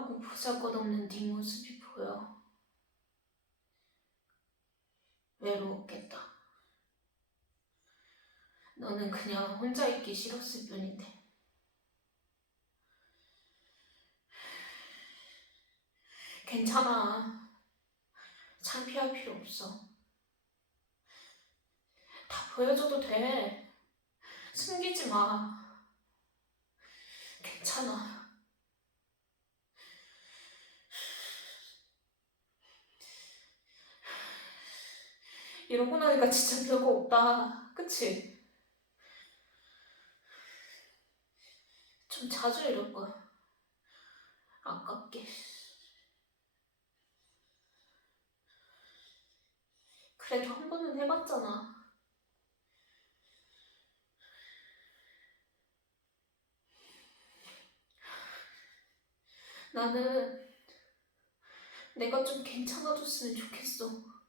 초라하고 보잘것없는 네 모습이 보여. 외로웠겠다. 너는 그냥 혼자 있기 싫었을 뿐인데. 괜찮아. 창피할 필요 없어. 다 보여줘도 돼. 숨기지 마. 괜찮아. 이러고 나니까 진짜 별거 없다. 그치? 좀 자주 이럴 거야. 아깝게. 그래도 한 번은 해봤잖아. 나는 내가 좀 괜찮아졌으면 좋겠어.